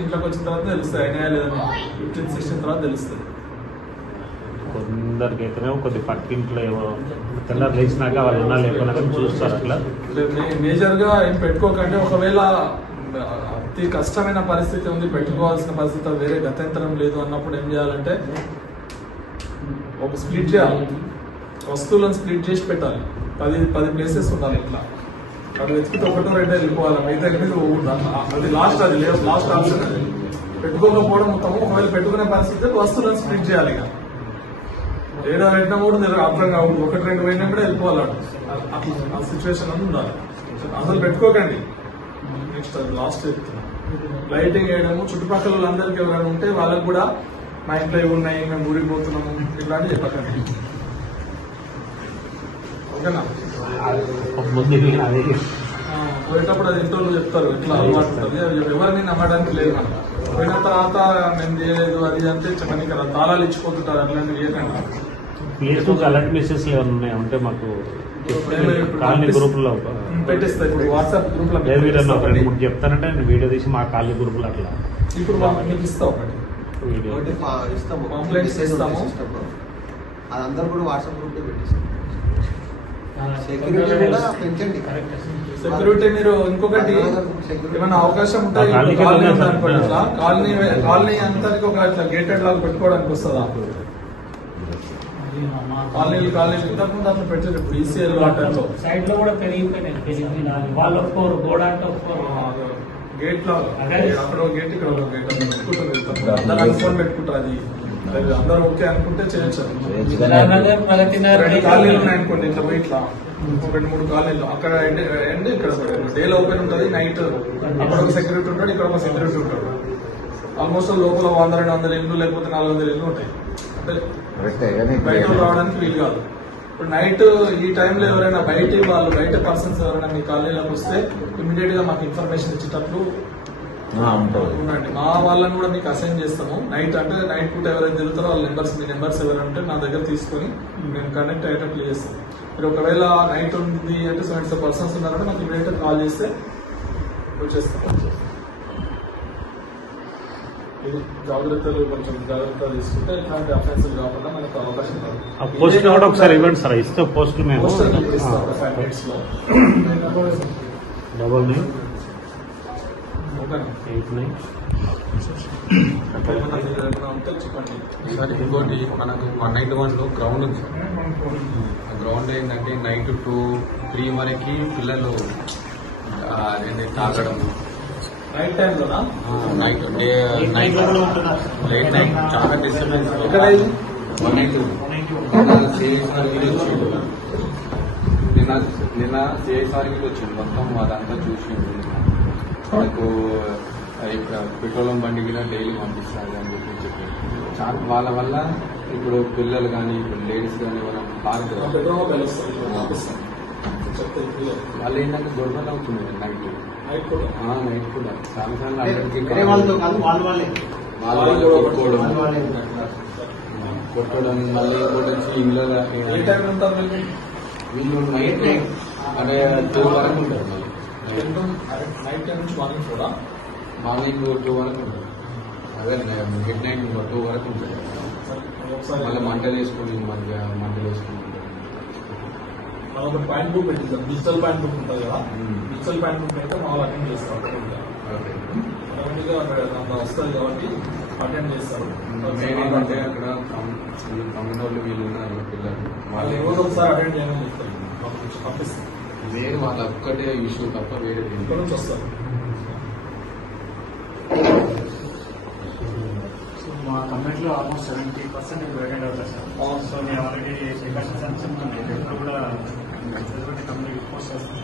ఇంట్లోకి వచ్చిన తర్వాత తెలుస్తుంది అయినా లేదని 15-16 తర్వాత తెలుస్తుంది. కొందరికి అయితేనేమో కొద్ది పక్కింట్లో ఏమో తెల్లారు లేచినాక వాళ్ళు ఉన్నా లేకున్నా కానీ చూస్తారు. అట్లా మేజర్గా ఏం పెట్టుకోకండి. ఒకవేళ అతి కష్టమైన పరిస్థితి ఉంది, పెట్టుకోవాల్సిన పరిస్థితి వేరే గత్యంతరం లేదు అన్నప్పుడు ఏం చేయాలంటే ఒక స్ప్లిట్ చేయాలి, వస్తువులను స్ప్లిట్ చేసి పెట్టాలి. 10 ప్లేసెస్ ఉండాలి. ఇట్లా అది వెతికితే 1-2 వెళ్ళిపోవాలి, మిగతా అది లాస్ట్ ఆప్షన్. అది పెట్టుకోకపోవడం మొత్తము. ఒకవేళ పెట్టుకునే పరిస్థితి వస్తువులను స్ప్లిట్ చేయాలి. ఇక ఏదో పెట్టినా కూడా అర్థం కావద్దు, 1-2 పోయినా కూడా వెళ్ళిపోవాలి. అట్లా ఆ సిచ్యువేషన్ అని ఉండాలి. అసలు పెట్టుకోకండి. నెక్స్ట్ అది లాస్ట్ చెప్తున్నా, లైటింగ్ వేయడము. చుట్టుపక్కల వాళ్ళందరికీ ఎవరైనా ఉంటే వాళ్ళకి కూడా మా ఇంట్లో ఇవి ఉన్నాయి, మేము ఊరిపోతున్నాము ఇట్లాంటివి చెప్పకండి. ఓకేనా? పోయేటప్పుడు అది ఇంట్లో చెప్తారు, ఇట్లా అలవాటు ఉంటుంది. ఎవరిని నమ్మడానికి లేదు. మనం పోయిన తర్వాత మేము చేయలేదు అది అంటే చెప్పండి. ఇక్కడ తాళాలు ఇచ్చిపోతుంటారు, అట్లాంటివి చేయకండి. అలర్ట్ మెసేజ్ ఏమైనా ఉన్నాయా అంటే మాకు కాలనీ గ్రూప్ లో పెట్టిస్తా. ఇప్పుడు వాట్సాప్ గ్రూప్ లో చెప్తానంటే నేను వీడియో తీసి మా కాలనీ గ్రూప్ లో అట్లా ఇప్పుడు మీకు ఇస్తా ఒకటి ఇస్తాము, కంప్లైంట్స్ ఇస్తాము. అదందరూ కూడా వాట్సాప్ గ్రూప్ లో పెట్టిస్తాం. సెక్యూరిటీ కూడా పెంచండి. సెక్యూరిటీ మీరు ఇంకొకటి ఏమైనా అవకాశం ఉంటాయి. కాలనీ అంతరికి ఒక ఇట్లా గేటెడ్ లాగా పెట్టుకోవడానికి వస్తుందా? కాలనీలు ఇంతకుముందు అట్లా పెట్టారు. ఇప్పుడు ఈసీఎల్ వాటర్లో సైడ్ లో కూడా పెరిగిపోయినాయి. వాళ్ళు ఒప్పుకోరు, గోడ అంటే ఒప్పుకోరు. గేట్ లో అక్కడ ఒక గేట్, ఇక్కడ ఒక గేట్ పెట్టుకుంటారు. అందరూ అనుకోని పెట్టుకుంటారు. అది అందరూ ఓకే అనుకుంటే చేయొచ్చు. 2 కాలనీలు ఉన్నాయనుకోండి, ఇట్లా పోయి ఇట్లా 2-3 కాలనీలు అక్కడ ఎండ్ ఇక్కడ డేలో ఓపెన్ ఉంటుంది, నైట్ అక్కడ ఒక సెక్యూరిటీ ఉంటాడు, ఇక్కడ ఒక సెక్యూరిటీ ఉంటాడు. ఆల్మోస్ట్ లోపల 100-200 ఇల్లు లేకపోతే 400 ఇల్లు ఉంటాయి. అంటే బయట రావడానికి వీలు కాదు. ఇప్పుడు నైట్ ఈ టైంలో ఎవరైనా బయట పర్సన్స్ ఎవరైనా మీ కాలనీలోకి వస్తే ఇమీడియట్ గా మాకు ఇన్ఫర్మేషన్ ఇచ్చేటట్లు ఉండండి. మా వాళ్ళని కూడా మీకు అసైన్ చేస్తాము. నైట్ అంటే నైట్ పూట ఎవరైనా తిరుగుతారో వాళ్ళ మీ నెంబర్స్ ఎవరైనా ఉంటే నా దగ్గర తీసుకొని మేము కనెక్ట్ అయ్యేటట్లు చేస్తాం. మీరు ఒకవేళ నైట్ ఉంది అంటే 70 పర్సన్స్ ఉన్నారంటే మాకు ఇమీడియట్ కాల్ చేస్తే వచ్చేస్తాం. ఇది జాగ్రత్తలు కొంచెం జాగ్రత్తగా తీసుకుంటే ఇట్లాంటి అఫెన్సులు కాకుండా మనకు అవకాశం కాదు. పోస్ట్ కూడా ఒకసారి ఇవ్వండి సార్, ఇస్తే పోస్టులు మేము 5 minutes లో 99 సార్ ఇంకోటి మనకు 191లో గ్రౌండ్ ఉంది సార్. ఆ గ్రౌండ్ ఏంటంటే నైట్ 2-3 వరకు పిల్లలు అదేంటి తాగడం, నైట్ టైంలోనా? నైట్ నైట్ లేట్ నైట్ చాలా డిస్టర్బెన్స్. 192 సిఐసార్ నిన్న సిఐసార్ వచ్చింది, మొత్తం అదంతా చూసింది. మనకు పెట్రోలియం బండి కూడా డైలీ పంపిస్తారు అని చెప్పి చాలా వాళ్ళ వల్ల ఇప్పుడు పిల్లలు కానీ ఇప్పుడు లేడీస్ కానీ మనం బాగా వాళ్ళు ఏంటంటే గొడవలు అవుతుంది నైట్ కూడా చాలా సార్లు కొట్టుకోవడం. మళ్ళీ వచ్చి ఇంట్లో వీళ్ళు నైట్ అంటే 2 వరకు ఉంటారు. మార్నింగ్ 2 వరకు ఉంటారు. అదే మిడ్ నైట్ 2 వరకు ఉంటారు. మళ్ళీ మంటలు వేసుకుని ఒక పాయింట్ బుక్ పెట్టింది, డిజిటల్ పాయింట్ బుక్ ఉంటుంది కదా. డిజిటల్ పాయింట్ బుక్ అయితే మామూలు అటెండ్ చేస్తారు. అంత వస్తుంది కాబట్టి అటెండ్ చేస్తారు. ఏంటంటే అక్కడ తమిళనాడు వీళ్ళు ఉన్నారు పిల్లలు, వాళ్ళు ఎవరు ఒకసారి అటెండ్ చేయమని చెప్తారు, పంపిస్తారు. వేరే వాళ్ళ ఒక్కటే ఇష్యూ తప్ప వేరే ఇక్కడ నుంచి వస్తారు. మా కమ్యూనిటీలో ఆల్మోస్ట్ 70% అటెండ్ అవుతారు సార్. సో నేను వాళ్ళకి ప్రికాషన్స్ అని చెప్తున్నాను. ఇప్పుడు కూడా కమ్యూనిటీ పోస్ట్ చేస్తాను.